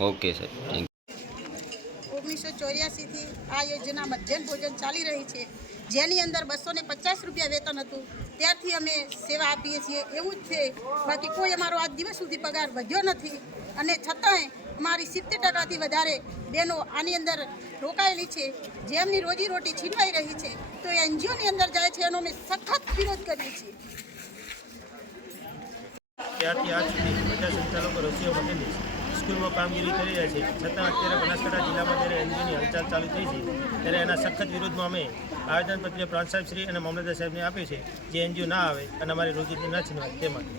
Okay sir, thank you. 1984 થી આ યોજના મધ્યાહન ભોજન ચાલી રહી છે, જેની અંદર 250 રૂપિયા વેતન હતું. ત્યારથી અમે સેવા આપીએ છીએ. એવું જ છે, બાકી કોઈ અમારો આજ દિવસ સુધી પગાર વધ્યો નથી. અને છતાંય અમારી 70% વધારે બહેનો આની અંદર રોકાયેલી છે, જેમની રોજીરોટી છીનવાઈ રહી છે. તો એ એનજીઓની અંદર જાય છે, એનો અમે સખત વિરોધ કરીએ છીએ. ત્યારથી આજ સુધી બધા સંચાલકો રસીઓ માટેની સ્કૂલમાં કામગીરી કરી રહ્યા છે, છતાં અત્યારે બનાસકાંઠા જિલ્લામાં જ્યારે એનજીઓની હલચાલ ચાલુ થઈ છે, ત્યારે એના સખત વિરોધમાં અમે આવેદનપત્ર પ્રાંત સાહેબ શ્રી અને મામલતદાર સાહેબને આપે છે, જે એનજીઓ ના આવે અને અમારી રોજીરોટી ના છીનવાય તે માટે.